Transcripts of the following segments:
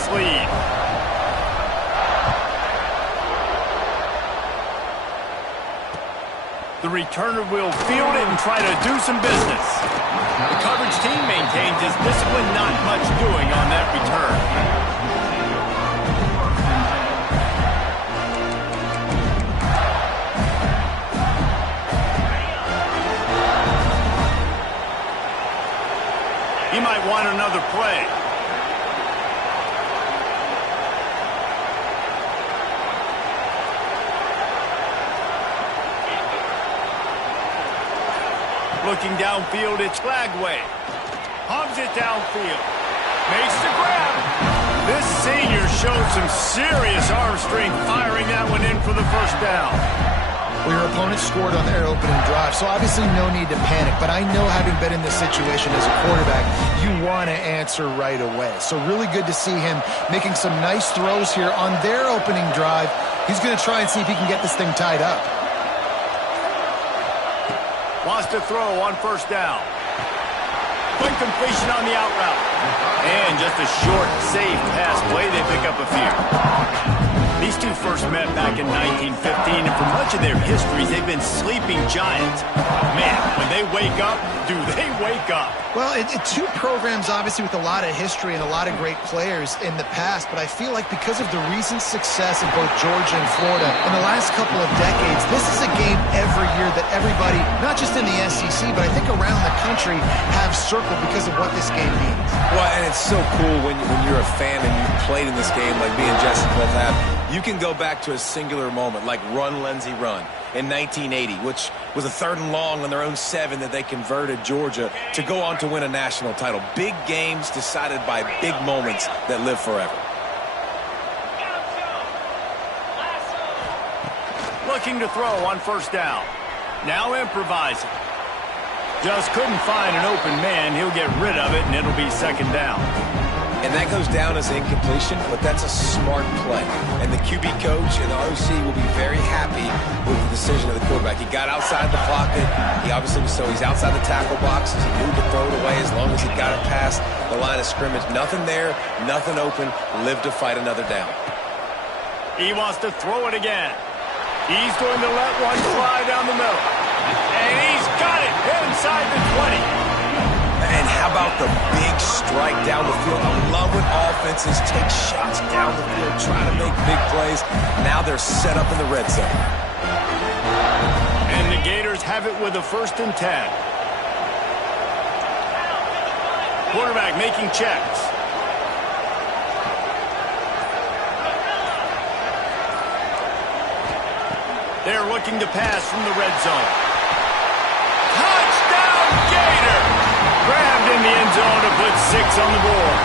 this lead. The returner will field it and try to do some business. The coverage team maintains his discipline, not much doing on that return. He might want another play. Looking downfield, it's Flagway. Hums it downfield. Makes the grab. This senior showed some serious arm strength firing that one in for the first down. Well, your opponent scored on their opening drive, so obviously no need to panic. But I know, having been in this situation as a quarterback, you want to answer right away. So really good to see him making some nice throws here on their opening drive. He's going to try and see if he can get this thing tied up. Wants to throw on first down. Quick completion on the out route. And just a short, safe pass play. They pick up a few. These two first met back in 1915, and for much of their histories, they've been sleeping giants. Man, when they wake up, do they wake up? Well, two programs, obviously, with a lot of history and a lot of great players in the past, but I feel like because of the recent success of both Georgia and Florida in the last couple of decades, this is a game every year that everybody, not just in the SEC, but I think around the country, have circled because of what this game means. Well, and it's so cool when you're a fan and you've played in this game like me and Jesse both have. You can go back to a singular moment like Run, Lindsey, Run in 1980, which was a 3rd and long on their own 7 that they converted Georgia to go on to win a national title. Big games decided by big moments that live forever. Looking to throw on first down. Now improvising. Just couldn't find an open man. He'll get rid of it, and it'll be 2nd down. And that goes down as an incompletion, but that's a smart play. And the QB coach and the OC will be very happy with the decision of the quarterback. He got outside the pocket. He's outside the tackle boxes. He knew to throw it away as long as he got it past the line of scrimmage. Nothing there, nothing open. Live to fight another down. He wants to throw it again. He's going to let one fly down the middle. And he's got it inside the 20. And how about the big strike down the field? I love when offenses take shots down the field, trying to make big plays. Now they're set up in the red zone. And the Gators have it with a 1st and 10. Quarterback making checks. They're looking to pass from the red zone. Touchdown, Gator! Grabbed in the end zone to put 6 on the board.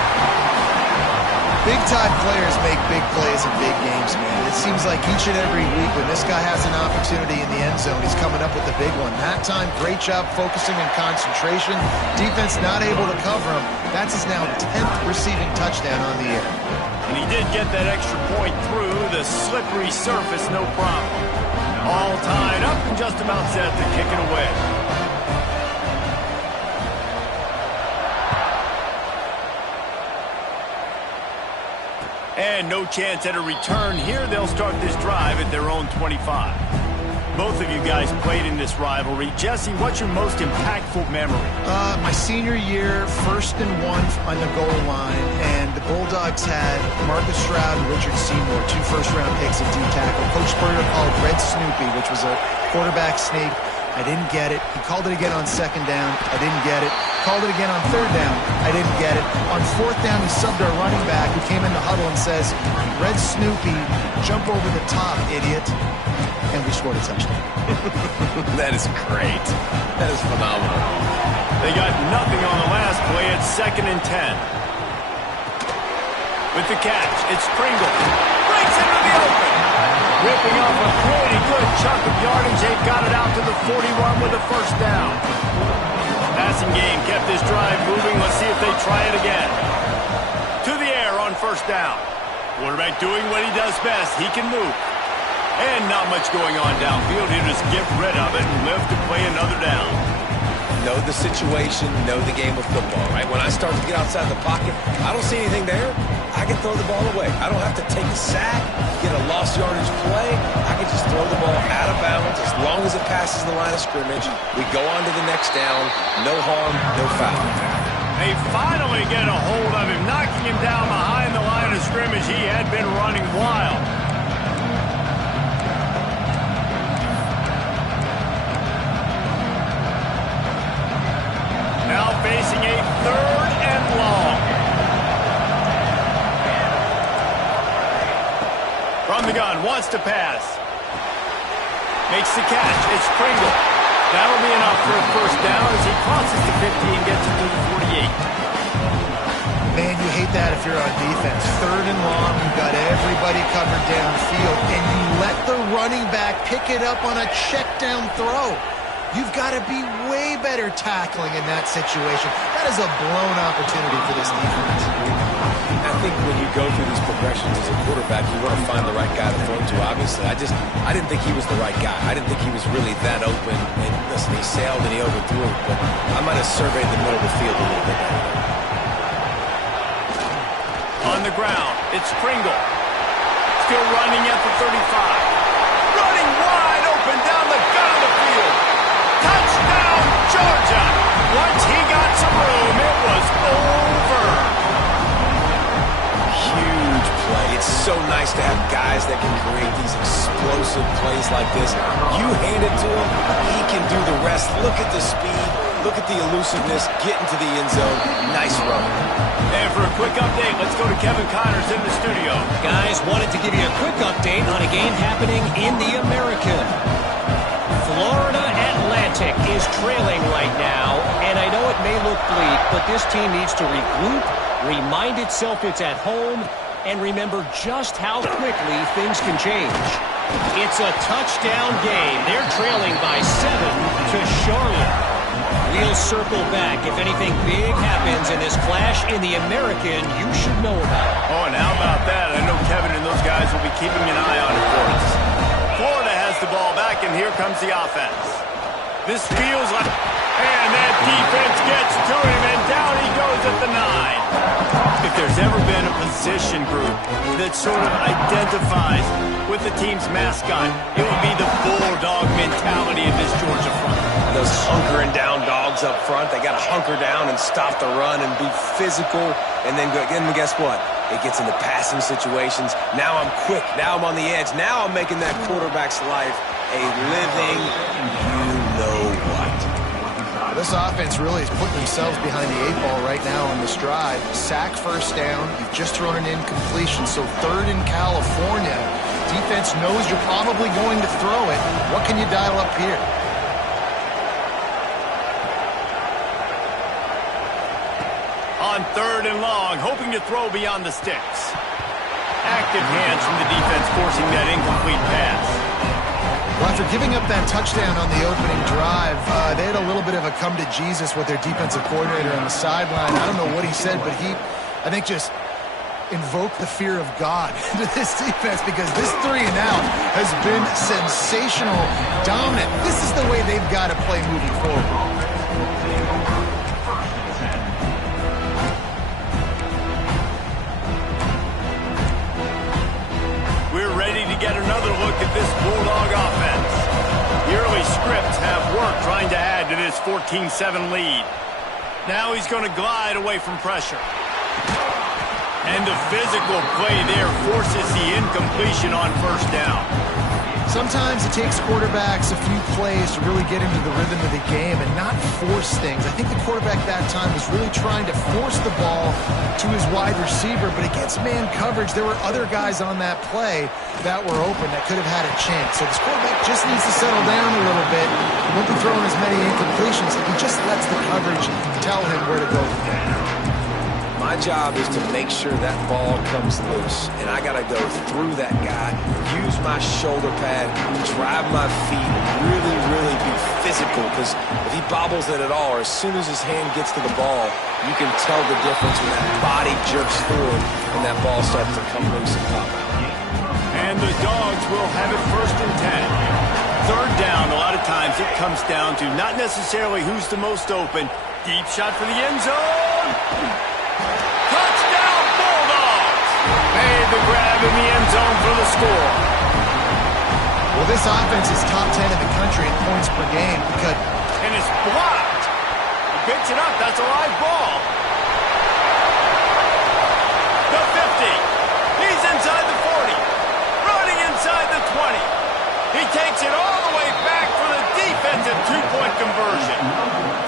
Big-time players make big plays in big games, man. It seems like each and every week when this guy has an opportunity in the end zone, he's coming up with the big one. That time, great job focusing and concentration. Defense not able to cover him. That's his now 10th receiving touchdown on the year. And he did get that extra point through the slippery surface, no problem. All tied up and just about set to kick it away. And no chance at a return here. They'll start this drive at their own 25. Both of you guys played in this rivalry. Jesse, what's your most impactful memory? My senior year, 1st and 1 on the goal line, and the Bulldogs had Marcus Stroud and Richard Seymour, 2 first-round picks at D-tackle. Coach Spurrier called Red Snoopy, which was a quarterback sneak. I didn't get it. He called it again on 2nd down. I didn't get it. Called it again on 3rd down. I didn't get it. On 4th down, he subbed our running back who came in the huddle and says, Red Snoopy, jump over the top, idiot. And we scored a touchdown. That is great. That is phenomenal. They got nothing on the last play. It's 2nd and 10. With the catch, it's Pringle. Breaks into the open. Ripping off a pretty good chunk of yardage. They've got it out to the 41 with a 1st down. Passing game kept this drive moving. Let's see if they try it again. To the air on 1st down. Quarterback doing what he does best. He can move. And not much going on downfield. He'll just get rid of it and live to play another down. Know the situation, know the game of football, right? When I start to get outside the pocket, I don't see anything there. I I can throw the ball away. I don't have to take a sack, get a lost yardage play. I can just throw the ball out of bounds as long as it passes the line of scrimmage. We go on to the next down. No harm, no foul. They finally get a hold of him, knocking him down behind the line of scrimmage. He had been running wild. Now facing a 3rd and long. From the gun, wants to pass. Makes the catch. It's Pringle. That'll be enough for a first down as he crosses the 50 and gets it to the 48. Man, you hate that if you're on defense. 3rd and long, you've got everybody covered downfield, and you let the running back pick it up on a check down throw. You've got to be way better tackling in that situation. That is a blown opportunity for this defense. I think when you go through these progressions as a quarterback, you want to find the right guy to throw to, obviously. I didn't think he was the right guy. I didn't think he was really that open. And listen, he sailed and he overthrew it, but I might have surveyed the middle of the field a little bit better. On the ground, it's Pringle. Still running at the 35. Running wide open down the gut of the field. Touchdown, Georgia! Once he got some room, it was over. Huge play. It's so nice to have guys that can create these explosive plays like this. You hand it to him, he can do the rest. Look at the speed. Look at the elusiveness. Get into the end zone. Nice run. And for a quick update, let's go to Kevin Connors in the studio. Guys, wanted to give you a quick update on a game happening in the American. Florida Atlantic is trailing right now, and I know it may look bleak, but this team needs to regroup, remind itself it's at home, and remember just how quickly things can change. It's a touchdown game. They're trailing by 7 to Charlotte. We'll circle back. If anything big happens in this clash in the American, you should know about it. Oh, and how about that? I know Kevin and those guys will be keeping an eye on it for us. Florida has the ball back, and here comes the offense. This feels like... And that defense gets to him, and down he goes at the 9. If there's ever been a position group that sort of identifies with the team's mascot, it would be the bulldog mentality of this Georgia front. Those hunkering down dogs up front, they got to hunker down and stop the run and be physical. And then guess what? It gets into passing situations. Now I'm quick. Now I'm on the edge. Now I'm making that quarterback's life a living you-know-what. This offense really is putting themselves behind the 8 ball right now on this drive. Sack, first down. You've just thrown an incompletion, so 3rd in California. Defense knows you're probably going to throw it. What can you dial up here? On 3rd and long, hoping to throw beyond the sticks. Active hands from the defense forcing that incomplete pass. Well, after giving up that touchdown on the opening drive, they had a little bit of a come-to-Jesus with their defensive coordinator on the sideline. I don't know what he said, but he, I think, just invoked the fear of God into this defense because this 3 and out has been sensational, dominant. This is the way they've got to play moving forward. Get another look at this Bulldog offense. The early scripts have worked trying to add to this 14-7 lead. Now he's going to glide away from pressure. And the physical play there forces the incompletion on first down. Sometimes it takes quarterbacks a few plays to really get into the rhythm of the game and not force things. I think the quarterback that time was really trying to force the ball to his wide receiver, but against man coverage, there were other guys on that play that were open that could have had a chance. So this quarterback just needs to settle down a little bit. He won't be throwing as many incompletions. He just lets the coverage tell him where to go from there. My job is to make sure that ball comes loose, and I got to go through that guy, use my shoulder pad, drive my feet, really be physical, because if he bobbles it at all, or as soon as his hand gets to the ball, you can tell the difference when that body jerks forward and that ball starts to come loose and pop out. And the Dogs will have it 1st and 10. 3rd down, a lot of times it comes down to not necessarily who's the most open. Deep shot for the end zone. Touchdown, Bulldogs! end zone for the score. Well, this offense is top 10 in the country in points per game because... And it's blocked. He picks it up. That's a live ball. The 50. He's inside the 40. Running inside the 20. He takes it all the way back for the defensive two-point conversion.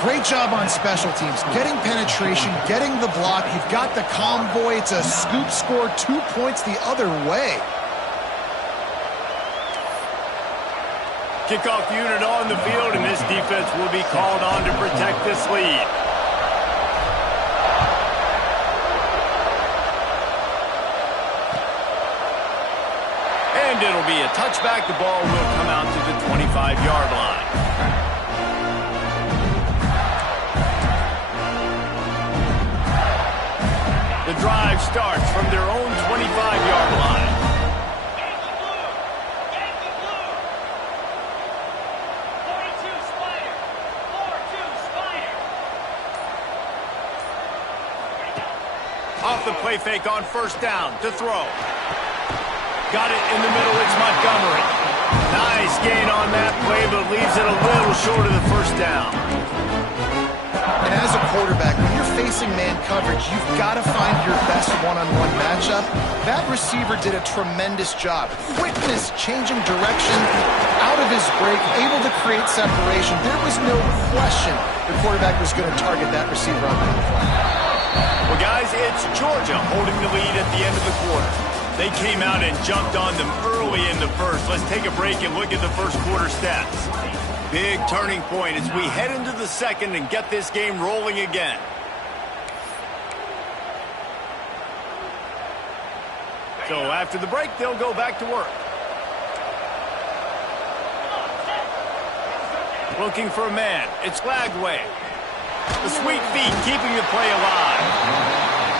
Great job on special teams. Getting penetration, getting the block. You've got the convoy. It's a scoop score, 2 points the other way. Kickoff unit on the field, and this defense will be called on to protect this lead. And it'll be a touchback. The ball will come out to the 25-yard line. The drive starts from their own 25-yard line. Off the play fake on first down to throw. Got it in the middle, it's Montgomery. Nice gain on that play, but leaves it a little short of the first down. And as a quarterback, when you're facing man coverage, you've got to find your best one-on-one matchup. That receiver did a tremendous job. Quickness, changing direction, out of his break, able to create separation. There was no question the quarterback was going to target that receiver on that play. Well, guys, it's Georgia holding the lead at the end of the quarter. They came out and jumped on them early in the first. Let's take a break and look at the first quarter stats. Big turning point as we head into the second and get this game rolling again. So after the break, they'll go back to work. Looking for a man. It's Lagway. The sweet feet keeping the play alive.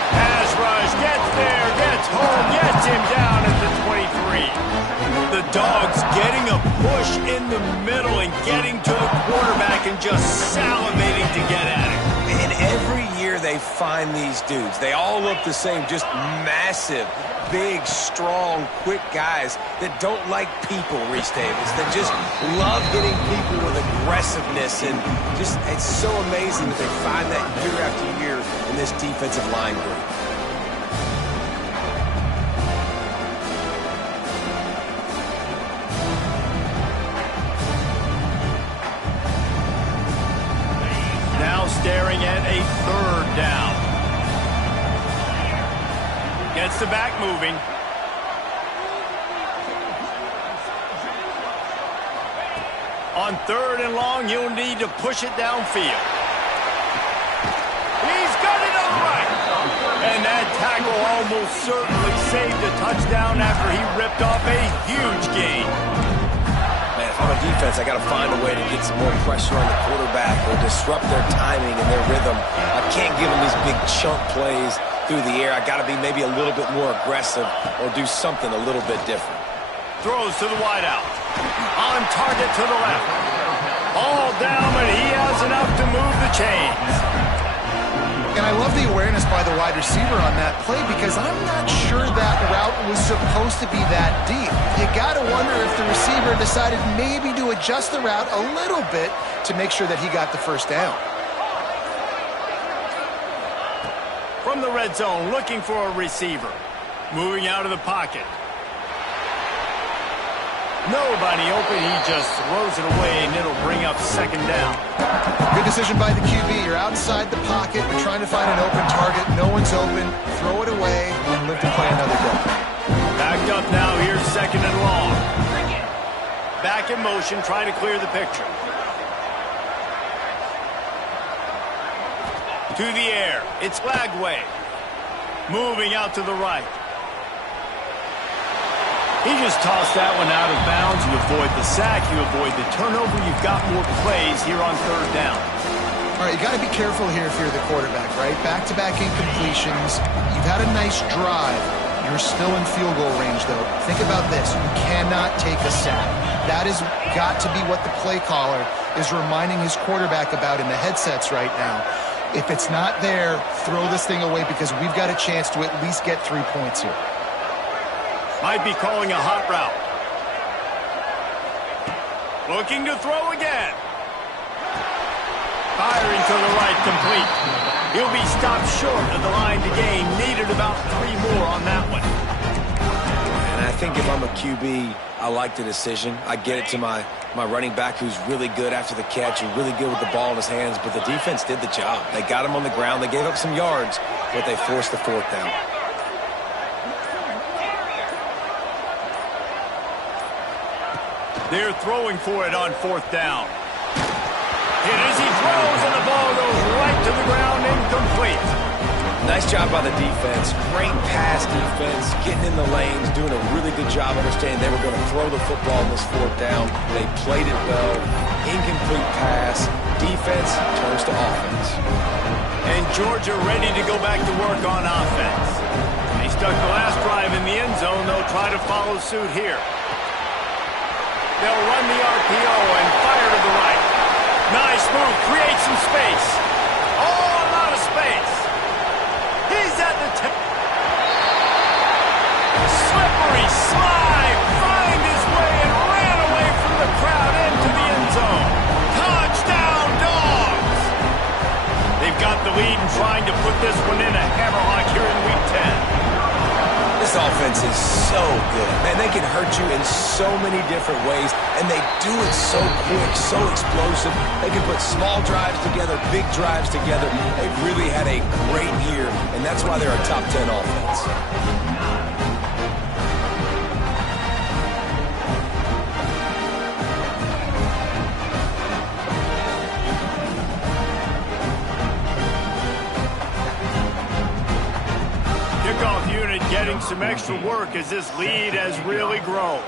Pass rush, gets there, gets home, gets him down at the 23. The Dogs getting a push in the middle and getting to the quarterback and just salivating to get at it. And every year they find these dudes. They all look the same, just massive, big, strong, quick guys that don't like people, Reese Davis, that just love hitting people with aggressiveness. And just, it's so amazing that they find that year after year in this defensive line group. Now staring at a third down. Gets the back moving. On third and long, you'll need to push it downfield. He's got it all right. And that tackle almost certainly saved a touchdown after he ripped off a huge gain. Man, on a defense, I got to find a way to get some more pressure on the quarterback or disrupt their timing and their rhythm. I can't give them these big chunk plays through the air. I got to be maybe a little bit more aggressive or do something a little bit different. Throws to the wideout. On target to the left. All down, but he has enough to move the chains. And I love the awareness by the wide receiver on that play because I'm not sure that route was supposed to be that deep. You got to wonder if the receiver decided maybe to adjust the route a little bit to make sure that he got the first down. From the red zone, looking for a receiver. Moving out of the pocket. Nobody open, he just throws it away, and it'll bring up second down. Good decision by the QB. You're outside the pocket. You're trying to find an open target. No one's open. Throw it away and live to play another day. Backed up now. Here's second and long. Back in motion, trying to clear the picture. To the air. It's Lagway. Moving out to the right. He just tossed that one out of bounds. You avoid the sack. You avoid the turnover. You've got more plays here on third down. All right, you got to be careful here if you're the quarterback, right? Back-to-back incompletions. You've had a nice drive. You're still in field goal range, though. Think about this. You cannot take a sack. That has got to be what the play caller is reminding his quarterback about in the headsets right now. If it's not there, throw this thing away because we've got a chance to at least get 3 points here. Might be calling a hot route. Looking to throw again. Firing to the right, complete. He'll be stopped short of the line to gain. Needed about 3 more on that one. And I think if I'm a QB, I like the decision. I get it to my running back who's really good after the catch and really good with the ball in his hands, but the defense did the job. They got him on the ground. They gave up some yards, but they forced the 4th down. They're throwing for it on 4th down. Hit as he throws, and the ball goes right to the ground, incomplete. Nice job by the defense. Great pass defense, getting in the lanes, doing a really good job understanding they were going to throw the football in this 4th down. They played it well. Incomplete pass. Defense turns to offense. And Georgia ready to go back to work on offense. They stuck the last drive in the end zone. They'll try to follow suit here. They'll run the RPO and fire to the right. Nice move. Create some space. Oh, a lot of space. He's at the tip. Slippery slide. Find his way and ran away from the crowd into the end zone. Touchdown, Dogs. They've got the lead and trying to put this one in a hammerlock here in Week 10. This offense is so good. Man, they can hurt you in so many different ways, and they do it so quick, so explosive. They can put small drives together, big drives together. They've really had a great year, and that's why they're a top 10 offense. Kickoff unit getting some extra work as this lead has really grown.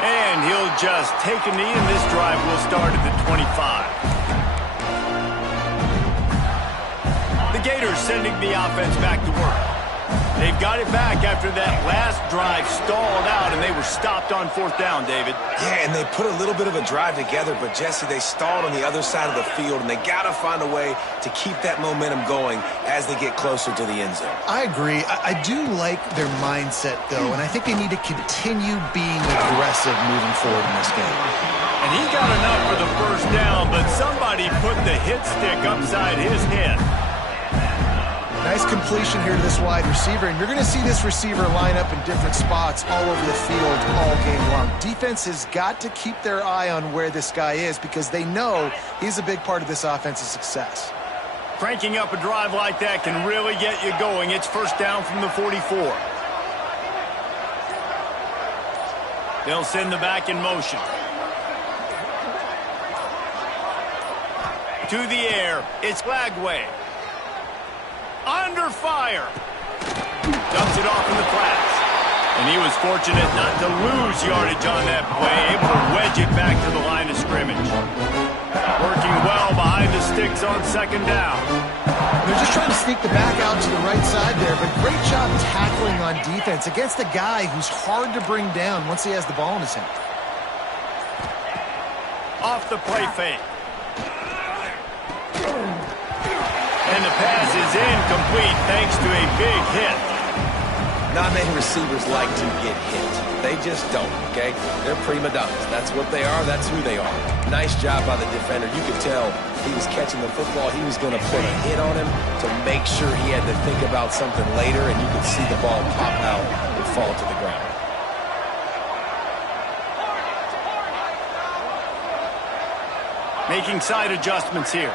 And he'll just take a knee, and this drive will start at the 25. The Gators sending the offense back to work. They've got it back after that last drive stalled out, and they were stopped on 4th down, David. Yeah, and they put a little bit of a drive together, but, Jesse, they stalled on the other side of the field, and they got to find a way to keep that momentum going as they get closer to the end zone. I agree. I do like their mindset, though, and I think they need to continue being aggressive moving forward in this game. And he got enough for the 1st down, but somebody put the hit stick upside his head. Nice completion here to this wide receiver, and you're going to see this receiver line up in different spots all over the field all game long. Defense has got to keep their eye on where this guy is because they know he's a big part of this offense's success. Cranking up a drive like that can really get you going. It's 1st down from the 44. They'll send the back in motion. To the air, it's Lagway. Under fire. Dumps it off in the flats. And he was fortunate not to lose yardage on that play, able to wedge it back to the line of scrimmage. Working well behind the sticks on 2nd down. They're just trying to sneak the back out to the right side there, but great job tackling on defense against a guy who's hard to bring down once he has the ball in his hand. Off the play fake. And the pass is incomplete thanks to a big hit. Not many receivers like to get hit. They just don't, okay? They're prima donnas. That's what they are. That's who they are. Nice job by the defender. You could tell he was catching the football. He was going to put a hit on him to make sure he had to think about something later, and you could see the ball pop out and fall to the ground. Making side adjustments here.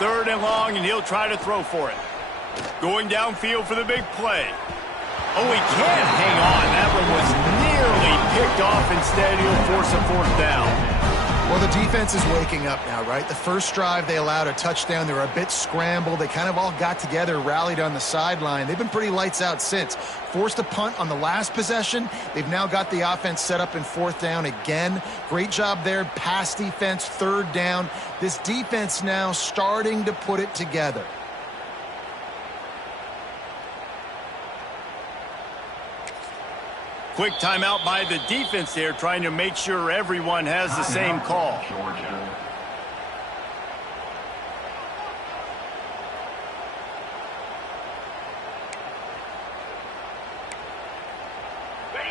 Third and long, and he'll try to throw for it. Going downfield for the big play. Oh, he can't hang on. That one was nearly picked off. Instead, he'll force a 4th down. Well, the defense is waking up now, right? The first drive, they allowed a touchdown. They were a bit scrambled. They kind of all got together, rallied on the sideline. They've been pretty lights out since. Forced a punt on the last possession. They've now got the offense set up in fourth down again. Great job there. Pass defense, third down. This defense now starting to put it together. Quick timeout by the defense there, trying to make sure everyone has the same call.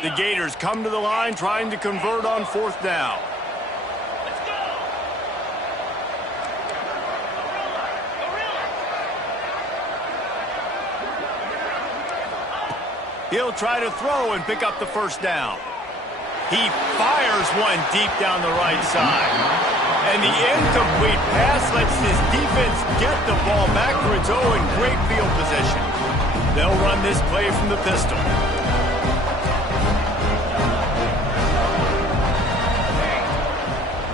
The Gators come to the line trying to convert on fourth down. He'll try to throw and pick up the first down. He fires one deep down the right side. And the incomplete pass lets this defense get the ball back for its own great field position. They'll run this play from the pistol.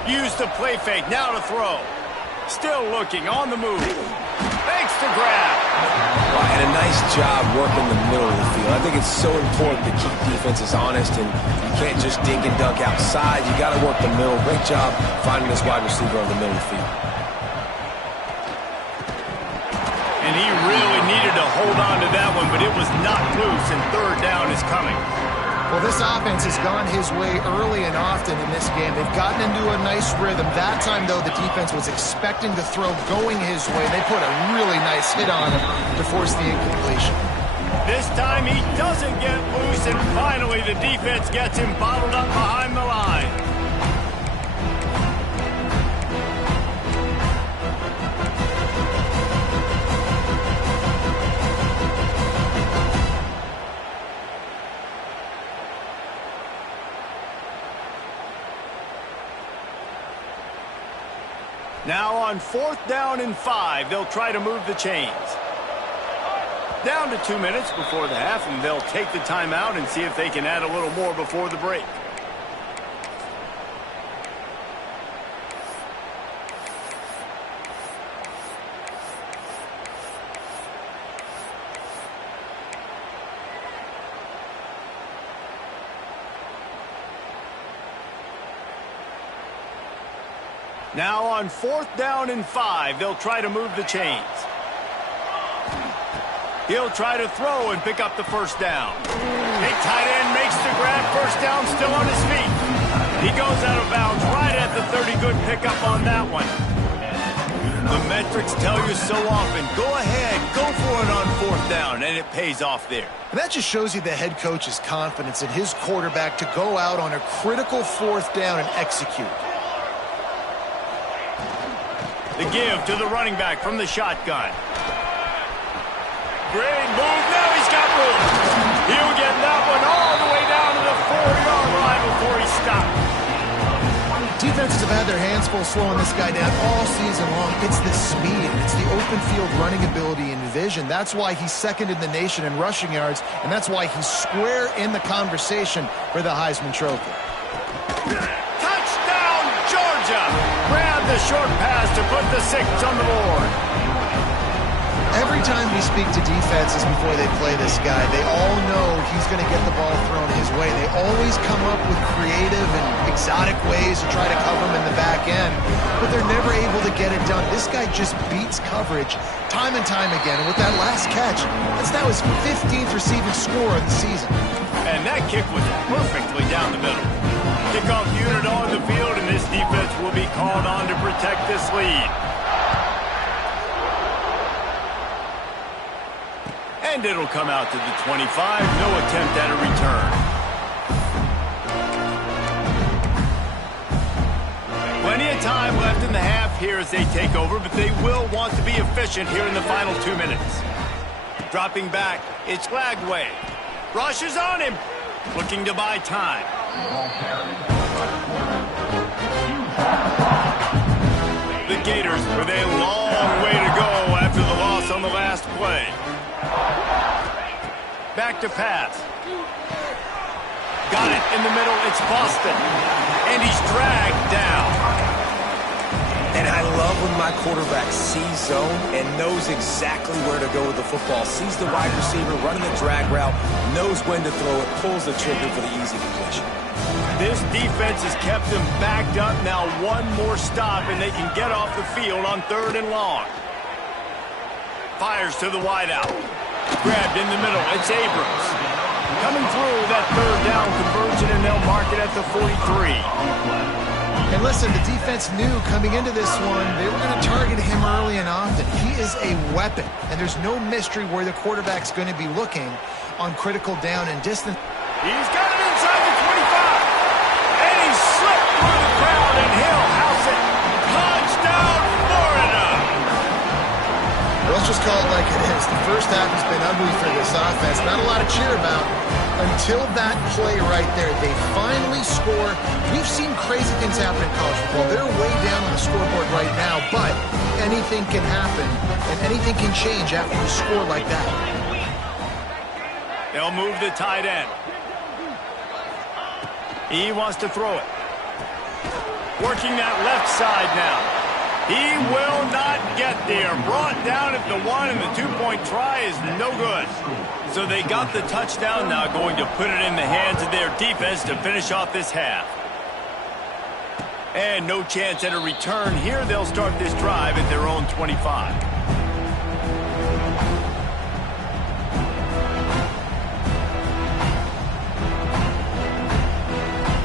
Use the play fake, now to throw. Still looking, on the move. Fakes to grab. And a nice job working the middle of the field. I think it's so important to keep defenses honest, and you can't just dink and dunk outside. You got to work the middle. Great job finding this wide receiver on the middle of the field. And he really needed to hold on to that one, but it was not loose, and third down is coming. Well, this offense has gone his way early and often in this game. They've gotten into a nice rhythm. That time, though, the defense was expecting the throw going his way. They put a really nice hit on him to force the incompletion. This time, he doesn't get loose, and finally the defense gets him bottled up behind the line. Now on fourth down and 5, they'll try to move the chains. Down to 2 minutes before the half, and they'll take the timeout and see if they can add a little more before the break. Now on fourth down and 5, they'll try to move the chains. He'll try to throw and pick up the first down. Big tight end makes the grab, first down, still on his feet. He goes out of bounds right at the 30. Good pickup on that one. The metrics tell you so often, go ahead, go for it on fourth down, and it pays off there. And that just shows you the head coach's confidence in his quarterback to go out on a critical fourth down and execute. The give to the running back from the shotgun. Great move. Now he's got room. He'll get that one all the way down to the 4-yard line before he stopped. Defenses have had their hands full slowing this guy down all season long. It's the speed. It's the open field running ability and vision. That's why he's second in the nation in rushing yards, and that's why he's square in the conversation for the Heisman Trophy. Touchdown, Georgia! Grab the short pass to put the 6 on the board. Every time we speak to defenses before they play this guy, they all know he's going to get the ball thrown his way. They always come up with creative and exotic ways to try to cover him in the back end, but they're never able to get it done. This guy just beats coverage time and time again. And with that last catch, that's now his 15th receiving score of the season. And that kick was perfectly down the middle. Kickoff unit on the field, and this defense will be called on to protect this lead. And it'll come out to the 25. No attempt at a return. Plenty of time left in the half here as they take over, but they will want to be efficient here in the final 2 minutes. Dropping back, it's Lagway. Rush is on him. Looking to buy time. The Gators with a long way to go after the loss on the last play. Back to pass. Got it in the middle. It's Boston. And he's dragged down. And I love when my quarterback sees zone and knows exactly where to go with the football. Sees the wide receiver running the drag route, knows when to throw it, pulls the trigger for the easy completion. This defense has kept them backed up. Now one more stop, and they can get off the field on 3rd and long. Fires to the wideout. Grabbed in the middle. It's Abrams. Coming through that 3rd down conversion, and they'll mark it at the 43. And listen, the defense knew coming into this one, they were going to target him early and often. He is a weapon, and there's no mystery where the quarterback's going to be looking on critical down and distance. He's got it inside the 25. And he slipped through the crowd, and he'll house it. Touchdown, Florida! Let's just call it like it is. The first half has been ugly for this offense. Not a lot to cheer about until that play right there. They finally score. We've seen crazy things happen in college football. They're way down on the scoreboard right now, but anything can happen, and anything can change after you score like that. They'll move the tight end. He wants to throw it. Working that left side now. He will not get there. Brought down at the 1, and the 2-point try is no good. So they got the touchdown, now going to put it in the hands of their defense to finish off this half. And no chance at a return here. They'll start this drive at their own 25.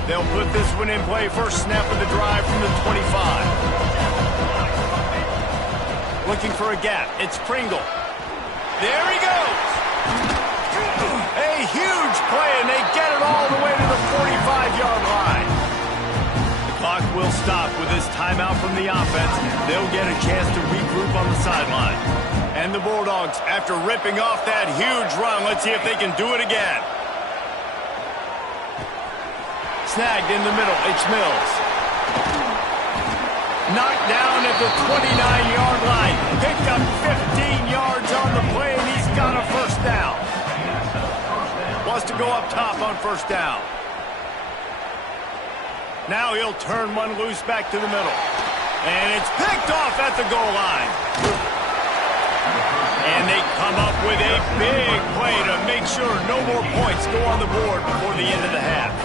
They'll put this one in play. First snap of the drive from the 25. Looking for a gap. It's Pringle. There he goes. A huge play, and they get it all the way to the 45-yard line. The clock will stop with this timeout from the offense. They'll get a chance to regroup on the sideline. And the Bulldogs, after ripping off that huge run, let's see if they can do it again. Snagged in the middle. It's Mills. Knocked down at the 29-yard line. Picked up 15 yards on the play, and he's got a first down. Wants to go up top on first down. Now he'll turn one loose back to the middle. And it's picked off at the goal line. And they come up with a big play to make sure no more points go on the board before the end of the half.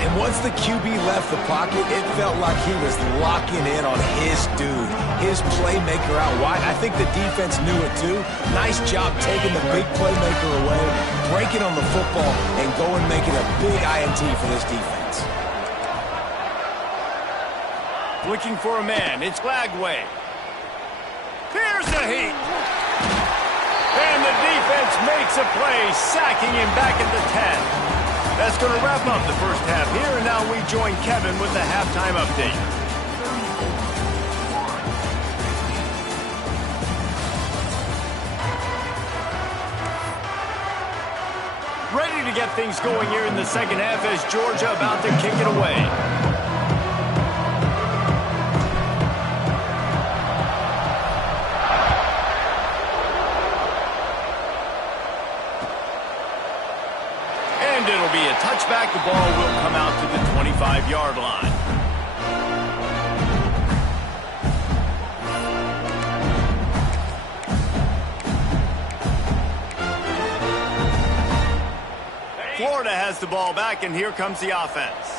And once the QB left the pocket, it felt like he was locking in on his dude, his playmaker out wide. I think the defense knew it too. Nice job taking the big playmaker away, breaking on the football, and going making a big INT for this defense. Looking for a man. It's Lagway. Here's the heat. And the defense makes a play, sacking him back at the 10. That's going to wrap up the first half here, and now we join Kevin with the halftime update. Ready to get things going here in the second half as Georgia about to kick it away. And it'll be a touchback. The ball will come out to the 25-yard line. Florida has the ball back, and here comes the offense.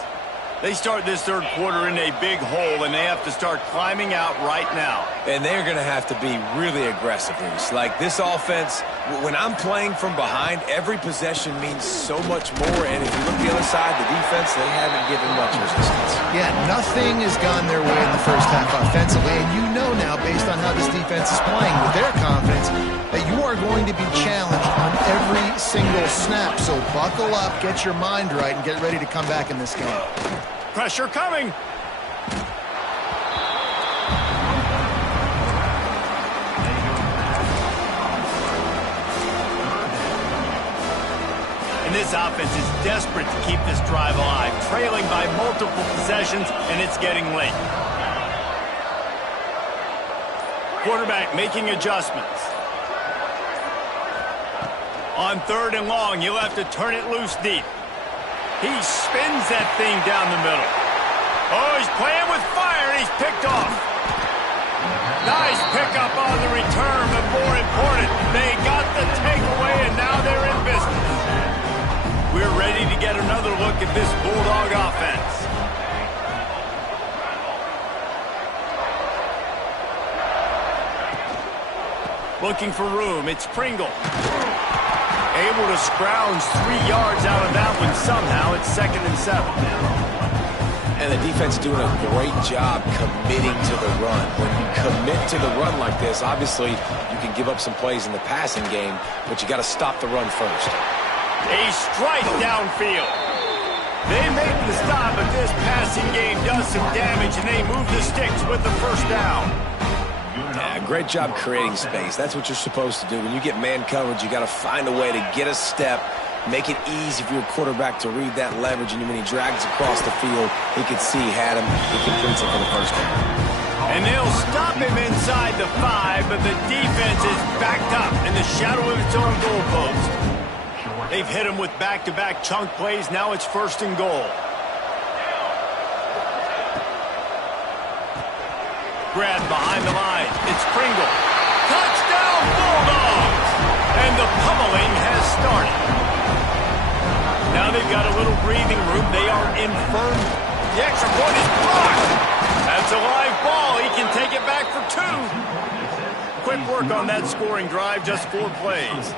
They start this third quarter in a big hole, and they have to start climbing out right now. And they're going to have to be really aggressive. Like this offense, when I'm playing from behind, every possession means so much more. And if you look the other side, the defense, they haven't given much resistance. Yeah, nothing has gone their way in the first half offensively. And you know now, based on how this defense is playing with their confidence, that you are going to be challenged on every single snap. So buckle up, get your mind right, and get ready to come back in this game. Pressure coming. And this offense is desperate to keep this drive alive, trailing by multiple possessions, and it's getting late. Quarterback making adjustments. On third and long, he'll have to turn it loose deep. He spins that thing down the middle. Oh, he's playing with fire, and he's picked off. Nice pickup on the return, but more important, they got the takeaway, and now they're in business. We're ready to get another look at this Bulldog offense. Looking for room, it's Pringle. Able to scrounge 3 yards out of that one somehow. It's 2nd and 7. And the defense doing a great job committing to the run. When you commit to the run like this, obviously you can give up some plays in the passing game, but you got to stop the run first. A strike downfield. They make the stop, but this passing game does some damage, and they move the sticks with the first down. Yeah, great job creating space. That's what you're supposed to do. When you get man coverage, you got to find a way to get a step, make it easy for your quarterback to read that leverage, and when he drags across the field, he can see he had him. He completes it for the first down. And they'll stop him inside the 5, but the defense is backed up in the shadow of its own goalpost. They've hit him with back-to-back chunk plays. Now it's 1st and goal. Grab behind the line. It's Pringle. Touchdown, Bulldogs! And the pummeling has started. Now they've got a little breathing room. They are in firm. The extra point is blocked. That's a live ball. He can take it back for 2. Quick work on that scoring drive, just 4 plays.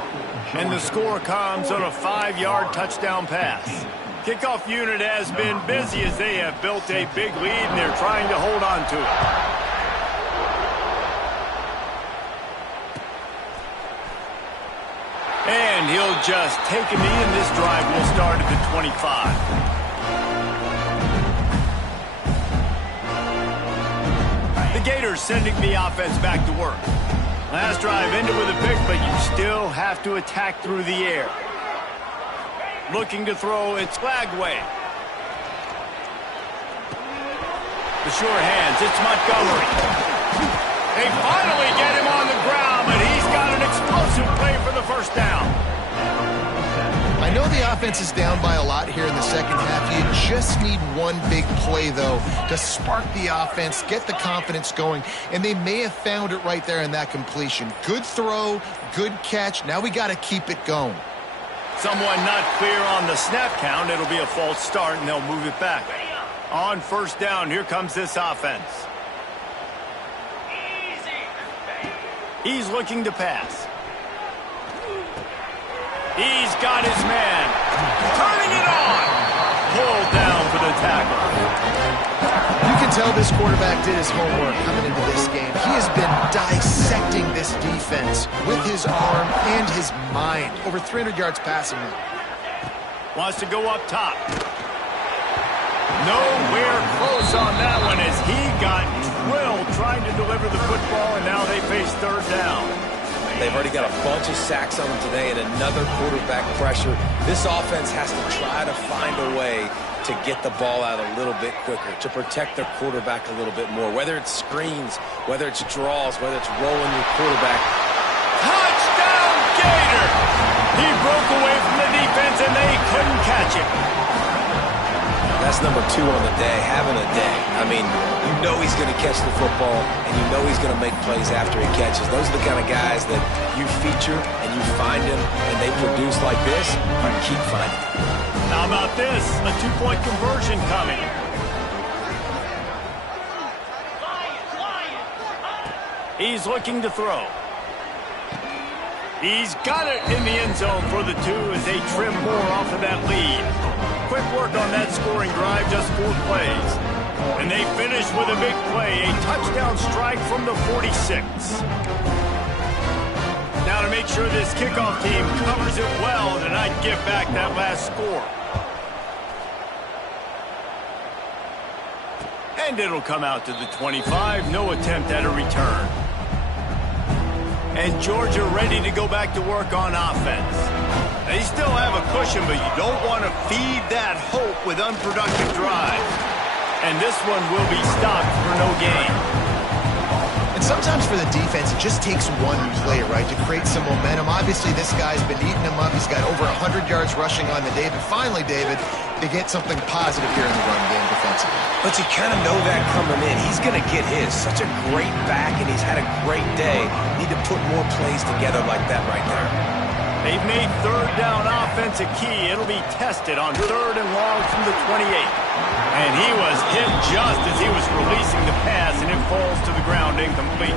And the score comes on a 5-yard touchdown pass. Kickoff unit has been busy as they have built a big lead, and they're trying to hold on to it. And he'll just take a knee, and this drive will start at the 25. The Gators sending the offense back to work. Last drive ended with a pick, but you still have to attack through the air. Looking to throw, it's Flagway. The sure hands, it's Montgomery. They finally get him on the ground, but he's got an explosive play for the first down. I know the offense is down by a lot here in the second half. You just need one big play, though, to spark the offense, get the confidence going, and they may have found it right there in that completion. Good throw, good catch. Now we got to keep it going. Someone not clear on the snap count. It'll be a false start, and they'll move it back. On 1st down, here comes this offense. He's looking to pass. He's got his man. Turning it on. Pulled down for the tackle. You can tell this quarterback did his homework coming into this game. He has been dissecting this defense with his arm and his mind. Over 300 yards passing now. Wants to go up top. Nowhere close on that one as he got drilled trying to deliver the football, and now they face 3rd down. They've already got a bunch of sacks on them today and another quarterback pressure. This offense has to try to find a way to get the ball out a little bit quicker, to protect their quarterback a little bit more, whether it's screens, whether it's draws, whether it's rolling your quarterback. Touchdown, Gator! He broke away from the defense, and they couldn't catch him. That's number 2 on the day, having a day. I mean, you know he's going to catch the football, and you know he's going to make plays after he catches. Those are the kind of guys that you feature and you find them, and they produce like this, you keep finding them. How about this? A 2-point conversion coming. He's looking to throw. He's got it in the end zone for the 2 as they trim more off of that lead. Quick work on that scoring drive, just 4 plays. And they finish with a big play, a touchdown strike from the 46. Now to make sure this kickoff team covers it well and not give back that last score. And it'll come out to the 25, no attempt at a return. And Georgia ready to go back to work on offense. They still have a cushion, but you don't want to feed that hope with unproductive drives. And this one will be stopped for no gain. And sometimes for the defense, it just takes one play, right, to create some momentum. Obviously, this guy's been eating him up. He's got over 100 yards rushing on the day. But finally, David, they get something positive here in the run game defensively. But you kind of know that coming in. He's going to get his. Such a great back, and he's had a great day. Need to put more plays together like that right there. They've made third down offense a key. It'll be tested on 3rd and long from the 28. And he was hit just as he was releasing the pass, and it falls to the ground incomplete.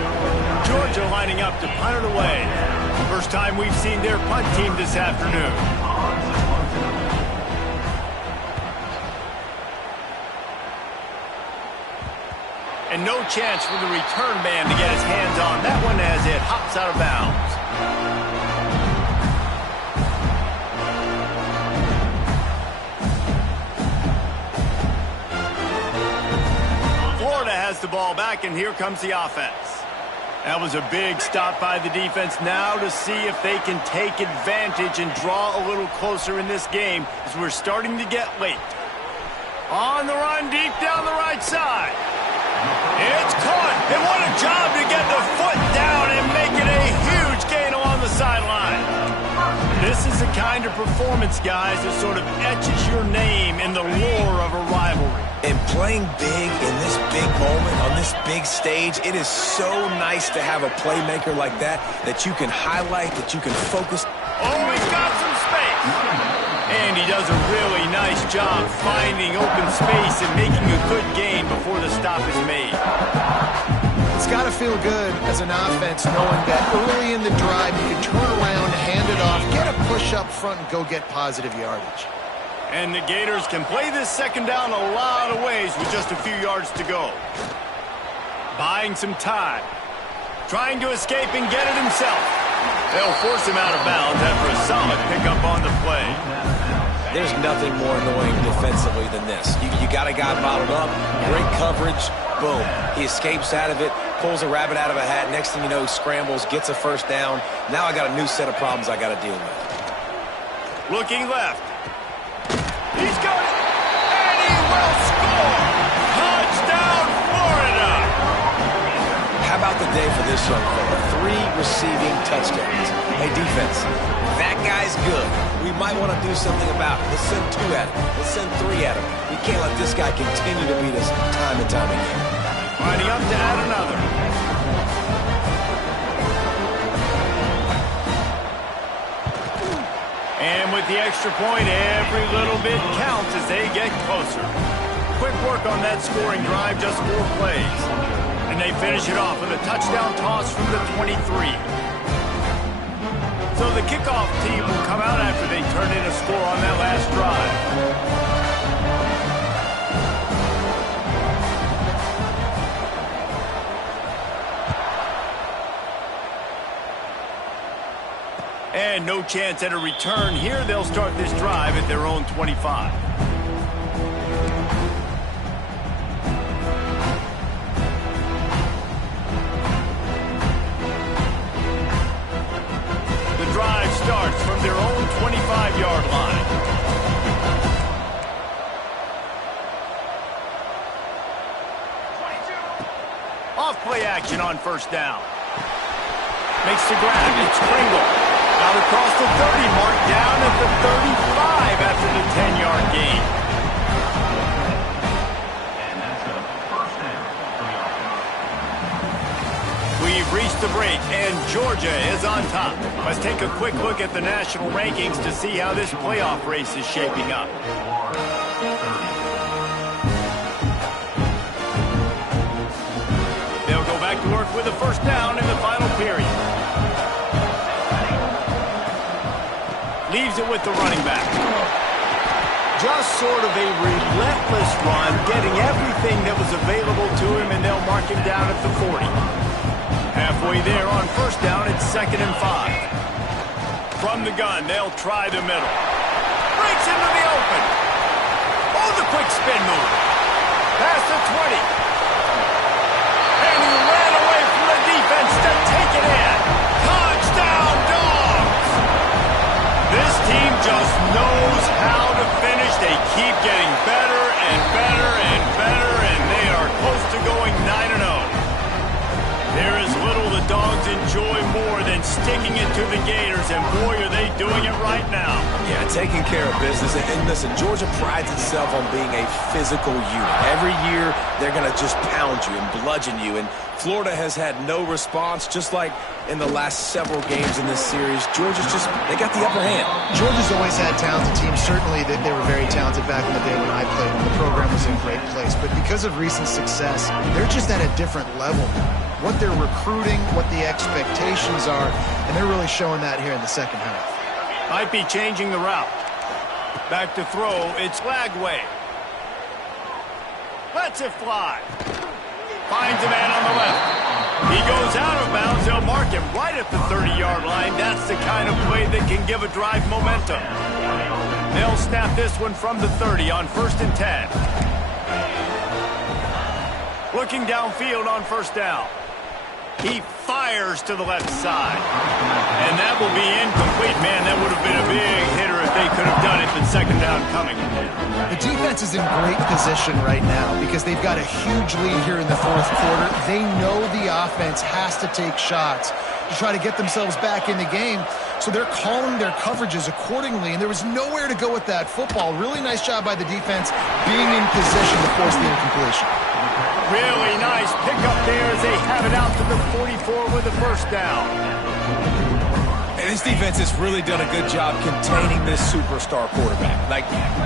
Georgia lining up to punt it away. First time we've seen their punt team this afternoon. And no chance for the return man to get his hands on that one as it hops out of bounds. Florida has the ball back, and here comes the offense. That was a big stop by the defense. Now to see if they can take advantage and draw a little closer in this game as we're starting to get late. On the run, deep down the right side. It's caught, and what a job to get the foot down and make it a huge gain along the sideline. This is the kind of performance, guys, that sort of etches your name in the lore of a rivalry. And playing big in this big moment, on this big stage, it is so nice to have a playmaker like that you can highlight, that you can focus. Oh, he's got some space. And he does a really nice job finding open space and making a good gain before the stop is made. It's got to feel good as an offense knowing that early in the drive you can turn around, hand it off, get a push up front, and go get positive yardage. And the Gators can play this second down a lot of ways with just a few yards to go. Buying some time. Trying to escape and get it himself. They'll force him out of bounds after a solid pickup on the play. There's nothing more annoying defensively than this. You got a guy bottled up, great coverage, boom. He escapes out of it, pulls a rabbit out of a hat. Next thing you know, he scrambles, gets a first down. Now I got a new set of problems I got to deal with. Looking left. He's got it, and he will score! Touchdown, Florida! How about the day for this young fella? 3 receiving touchdowns. Hey, defense, that guy's good. We might want to do something about it. Let's send 2 at him. Let's send 3 at him. We can't let this guy continue to beat us time and time again. Lining up to add another. And with the extra point, every little bit counts as they get closer. Quick work on that scoring drive, just 4 plays. And they finish it off with a touchdown toss from the 23. So the kickoff team will come out after they turn in a score on that last drive. And no chance at a return here. They'll start this drive at their own 25. The drive starts from their own 25-yard line. Off play action on first down. Makes the grab. It's Pringle. Out across the 30 mark, down at the 35 after the 10-yard gain. And that's a first down for the offense. We've reached the break, and Georgia is on top. Let's take a quick look at the national rankings to see how this playoff race is shaping up. They'll go back to work with a first down in the final period. Leaves it with the running back. Just sort of a relentless run, getting everything that was available to him, and they'll mark him down at the 40. Halfway there on first down, it's 2nd and 5. From the gun, they'll try the middle. Breaks into the open. Oh, the quick spin move. Past the 20. And he ran away from the defense to take it in. Touchdown, Dogs! This team just knows how to finish. They keep getting better and better and better, and they are close to going 9-0. There is little the Dogs enjoy more than sticking it to the Gators, and boy, are they doing it right now. Yeah, taking care of business. And listen, Georgia prides itself on being a physical unit. Every year, they're going to just pound you and bludgeon you. And Florida has had no response, just like in the last several games in this series. Georgia's just, they got the upper hand. Georgia's always had talented teams. Certainly they were very talented back in the day when I played them. The program was in a great place. But because of recent success, they're just at a different level. What they're recruiting, what the expectations are, and they're really showing that here in the second half. Might be changing the route. Back to throw, it's Lagway. Lets it fly. Finds a man on the left. He goes out of bounds. They'll mark him right at the 30-yard line. That's the kind of play that can give a drive momentum. They'll snap this one from the 30 on 1st and 10. Looking downfield on 1st down. He fires to the left side. And that will be incomplete. Man, that would have been a big hitter if they could have done it, but 2nd down coming. The defense is in great position right now because they've got a huge lead here in the 4th quarter. They know the offense has to take shots to try to get themselves back in the game. So they're calling their coverages accordingly, and there was nowhere to go with that football. Really nice job by the defense being in position to force the incompletion. Really nice pickup there as they have it out to the 44 with the 1st down. And this defense has really done a good job containing this superstar quarterback.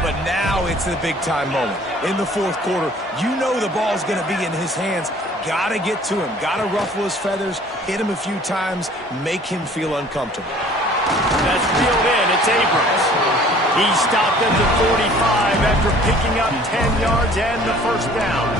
But now it's the big-time moment. In the 4th quarter, you know the ball's going to be in his hands. Got to get to him. Got to ruffle his feathers, hit him a few times, make him feel uncomfortable. That's reeled in. It's Abrams. He stopped at the 45 after picking up 10 yards and the 1st down.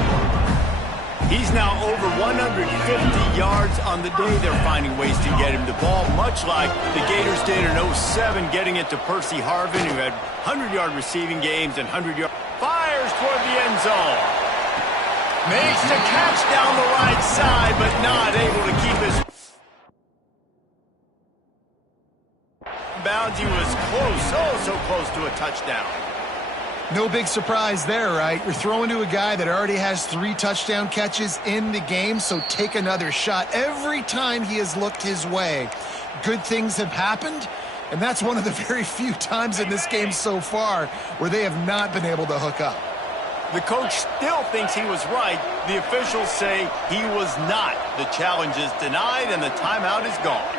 He's now over 150 yards on the day. They're finding ways to get him the ball, much like the Gators did in 07, getting it to Percy Harvin, who had 100-yard receiving games and 100-yard. Fires toward the end zone. Makes the catch down the right side, but not able to keep his bounds. He was close, so close to a touchdown. No big surprise there, right? You're throwing to a guy that already has 3 touchdown catches in the game, so take another shot. Every time he has looked his way, good things have happened, and that's one of the very few times in this game so far where they have not been able to hook up. The coach still thinks he was right. The officials say he was not. The challenge is denied, and the timeout is gone.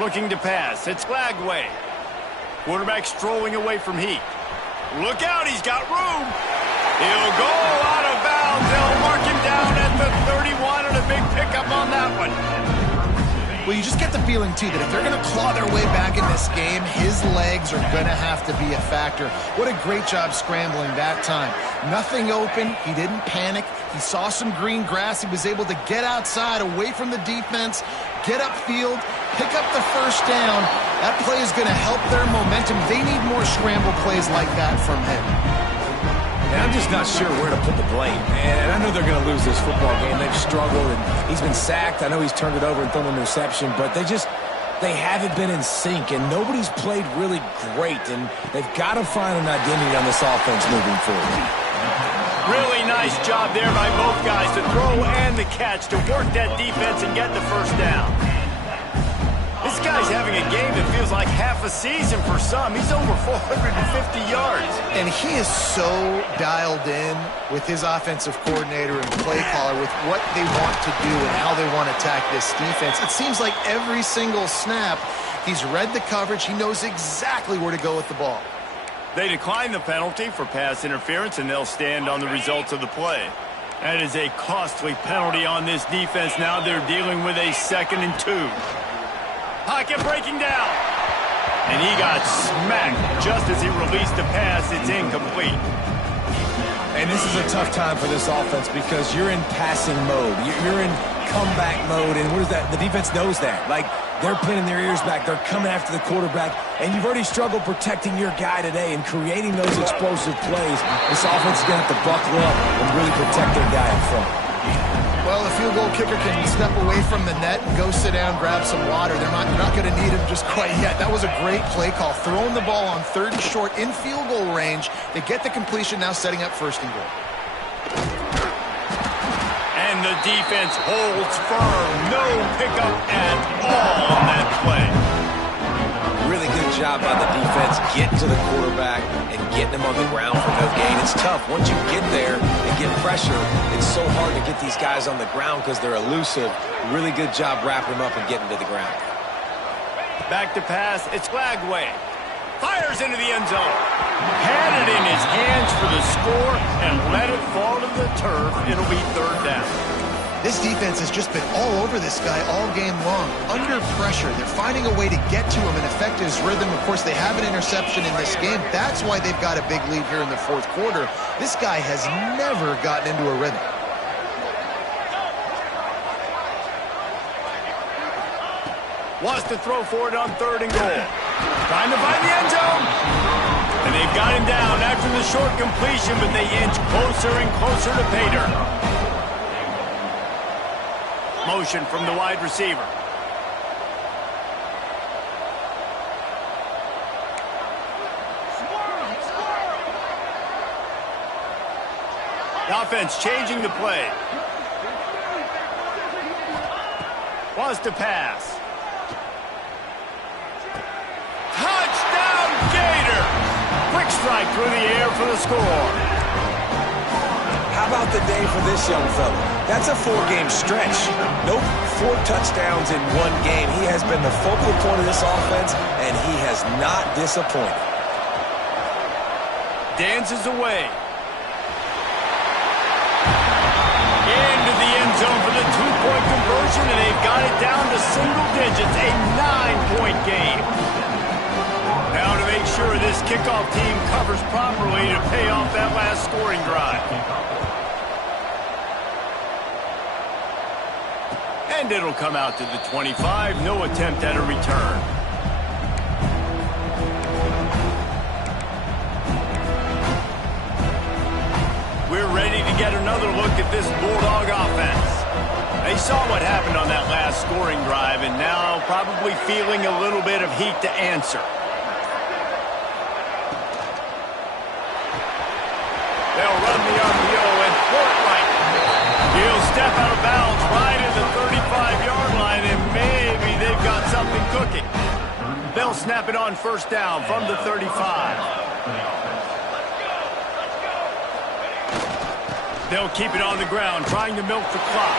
Looking to pass. It's Lagway. Quarterback strolling away from Heat. Look out, he's got room. He'll go out of bounds. They'll mark him down at the 31 and a big pickup on that one. Well, you just get the feeling, too, that if they're going to claw their way back in this game, his legs are going to have to be a factor. What a great job scrambling that time. Nothing open. He didn't panic. He saw some green grass. He was able to get outside, away from the defense, get upfield, pick up the 1st down. That play is going to help their momentum. They need more scramble plays like that from him. And I'm just not sure where to put the blame. And I know they're going to lose this football game. They've struggled, and he's been sacked. I know he's turned it over and thrown an interception, but they haven't been in sync, and nobody's played really great, and they've got to find an identity on this offense moving forward. Really nice job there by both guys to throw and the catch to work that defense and get the 1st down. This guy's having a game that feels like half a season for some. He's over 450 yards. And he is so dialed in with his offensive coordinator and play caller with what they want to do and how they want to attack this defense. It seems like every single snap, he's read the coverage. He knows exactly where to go with the ball. They decline the penalty for pass interference, and they'll stand on the results of the play. That is a costly penalty on this defense. Now they're dealing with a 2nd and 2. Pocket breaking down. And he got smacked just as he released the pass. It's incomplete. And this is a tough time for this offense because you're in passing mode. You're in comeback mode, and what is that? The defense knows that. Like, they're pinning their ears back. They're coming after the quarterback, and you've already struggled protecting your guy today and creating those explosive plays. This offense is going to have to buckle up and really protect their guy up front. Well, the field goal kicker can step away from the net and go sit down, grab some water. They're not going to need him just quite yet. That was a great play call. Throwing the ball on 3rd and short in field goal range. They get the completion, now setting up 1st and goal. And the defense holds firm. No pickup at all on that play. Really good job by the defense getting to the quarterback and getting him on the ground for no gain. It's tough. Once you get there and get pressure, it's so hard to get these guys on the ground because they're elusive. Really good job wrapping them up and getting to the ground. Back to pass. It's Flagway. Fires into the end zone. Had it in his hands for the score and let it fall to the turf. It'll be 3rd down. This defense has just been all over this guy all game long. Under pressure, they're finding a way to get to him and affect his rhythm. Of course, they have an interception in this game. That's why they've got a big lead here in the 4th quarter. This guy has never gotten into a rhythm. Wants to throw for it on 3rd and goal. Trying to find the end zone. And they've got him down after the short completion, but they inch closer and closer to pay dirt. Motion from the wide receiver. The offense changing the play. Wants to pass. Touchdown, Gator! Quick strike through the air for the score. How about the day for this young fella? That's a 4-game stretch. Nope, 4 touchdowns in 1 game. He has been the focal point of this offense, and he has not disappointed. Dances away. Into the end zone for the 2-point conversion, and they've got it down to single digits, a 9-point game. Now to make sure this kickoff team covers properly to pay off that last scoring drive. And it'll come out to the 25. No attempt at a return. We're ready to get another look at this Bulldog offense. They saw what happened on that last scoring drive and now probably feeling a little bit of heat to answer. They'll run the RPO and pull it right. He'll step out of bounds right at the 35-yard line, and maybe they've got something cooking. They'll snap it on 1st down from the 35. They'll keep it on the ground, trying to milk the clock.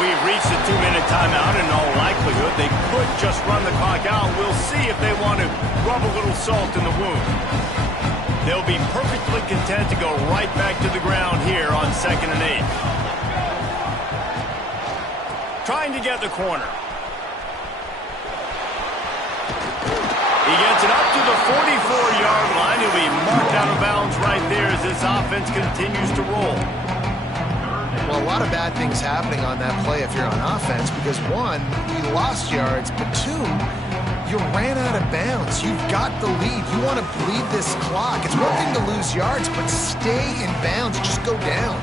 We've reached the 2-minute timeout, and in all likelihood, they could just run the clock out. We'll see if they want to rub a little salt in the wound. They'll be perfectly content to go right back to the ground here on 2nd and 8. Trying to get the corner. He gets it up to the 44-yard line. He'll be marked out of bounds right there as this offense continues to roll. Well, a lot of bad things happening on that play if you're on offense because, 1, you lost yards, but 2, you ran out of bounds. You've got the lead. You want to bleed this clock. It's one thing to lose yards, but stay in bounds. Just go down.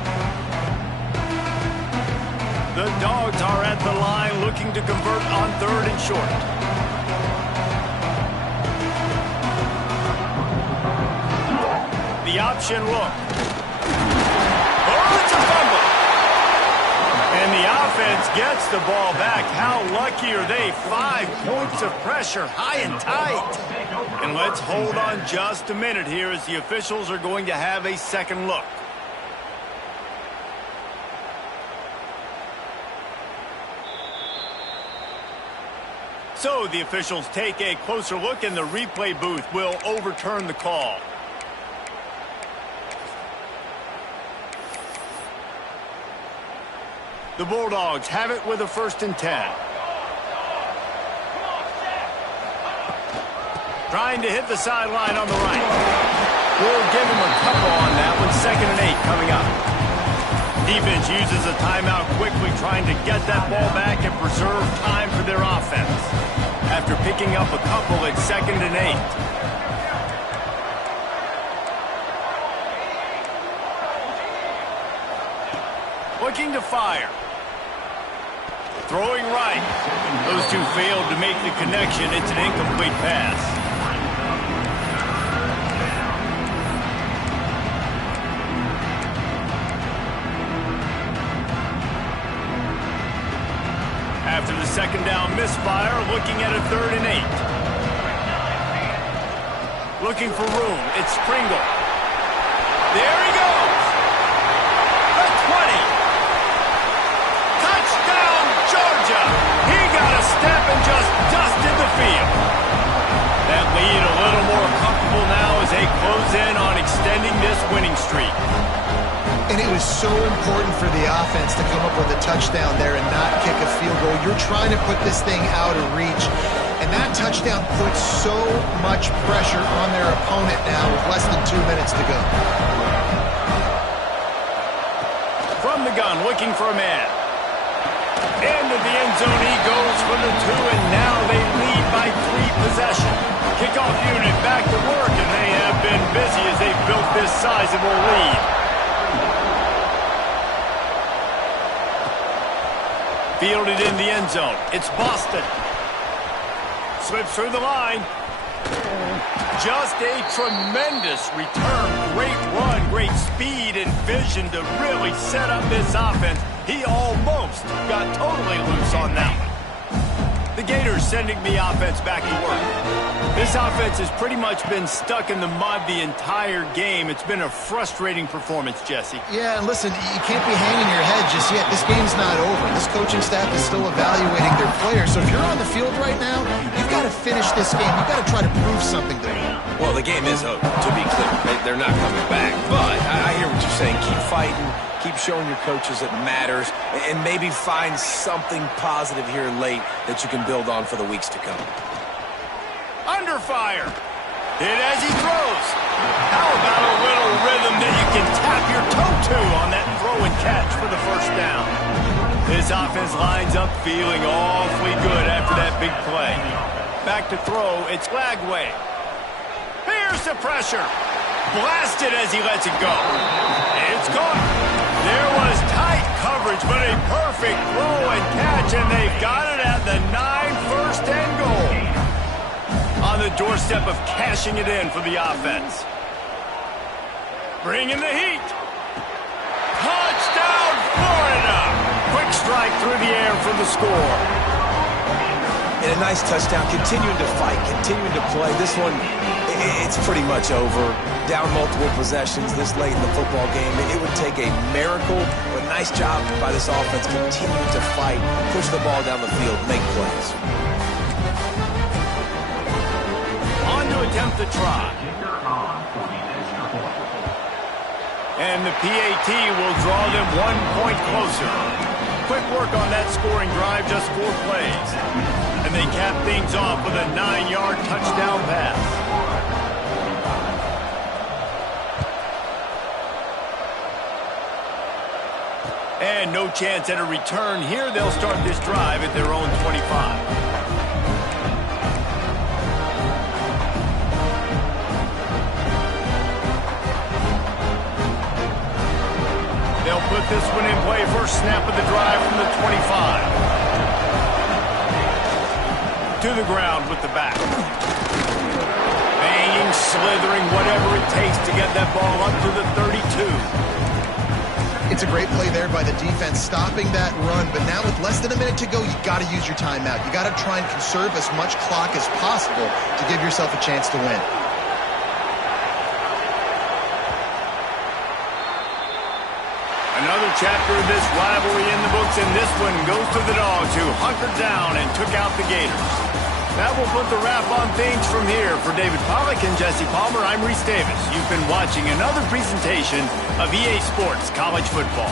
The Dogs are at the line looking to convert on 3rd and short. The option look. Oh, it's a fumble. And the offense gets the ball back. How lucky are they? 5 points of pressure, high and tight. And let's hold on just a minute here as the officials are going to have a second look. So the officials take a closer look, and the replay booth will overturn the call. The Bulldogs have it with a 1st and 10. Trying to hit the sideline on the right. We'll give him a couple on that one. 2nd and 8 coming up. Defense uses a timeout quickly, trying to get that ball back and preserve time for their offense. After picking up a couple at 2nd and 8. Looking to fire. Throwing right. Those two failed to make the connection. It's an incomplete pass. After the second down misfire, looking at a 3rd and 8. Looking for room. It's Pringle. There he goes. The 20. Touchdown, Georgia. He got a step and just dusted the field. That lead a little more comfortable now as they close in on extending this winning streak. And it was so important for the offense to come up with a touchdown there and not kick a field goal. You're trying to put this thing out of reach. And that touchdown puts so much pressure on their opponent now with less than 2 minutes to go. From the gun, looking for a man. Into the end zone he goes for the 2, and now they lead by 3 possessions. Kickoff unit back to work, and they have been busy as they built this sizable lead. Fielded in the end zone. It's Boston. Slips through the line. Just a tremendous return. Great run, great speed and vision to really set up this offense. He almost got totally loose on that one. The Gators sending the offense back to work. This offense has pretty much been stuck in the mud the entire game. It's been a frustrating performance, Jesse. Yeah, and listen, you can't be hanging your head just yet. This game's not over. This coaching staff is still evaluating their players. So if you're on the field right now, you've got to finish this game. You've got to try to prove something to them. Well, the game is over, to be clear. They're not coming back. But I hear what you're saying. Keep fighting. Keep showing your coaches it matters. And maybe find something positive here late that you can build on for the weeks to come. Under fire. Hit as he throws. How about a little rhythm that you can tap your toe to on that throw and catch for the first down? This offense lines up feeling awfully good after that big play. Back to throw. It's Lagway. Here's the pressure. Blasted as he lets it go. It's caught. There was tight coverage, but a perfect throw and catch, and they've got it at the 9, 1st and goal. On the doorstep of cashing it in for the offense. Bringing the heat. Touchdown, Florida! Quick strike through the air for the score. And a nice touchdown, continuing to fight, continuing to play. This one, it's pretty much over. Down multiple possessions this late in the football game. It would take a miracle, but a nice job by this offense continuing to fight, push the ball down the field, make plays. On to attempt the try. And the PAT will draw them 1 point closer. Quick work on that scoring drive, just 4 plays. And they cap things off with a 9-yard touchdown pass. And no chance at a return here. They'll start this drive at their own 25. They'll put this one in play. First snap of the drive from the 25. To the ground with the back. Banging, slithering, whatever it takes to get that ball up to the 32. It's a great play there by the defense, stopping that run. But now with less than a minute to go, you got to use your timeout. You got to try and conserve as much clock as possible to give yourself a chance to win. Another chapter of this rivalry in the books, and this one goes to the Dogs, who hunkered down and took out the Gators. That will put the wrap on things from here. For David Pollack and Jesse Palmer, I'm Reese Davis. You've been watching another presentation of EA Sports College Football.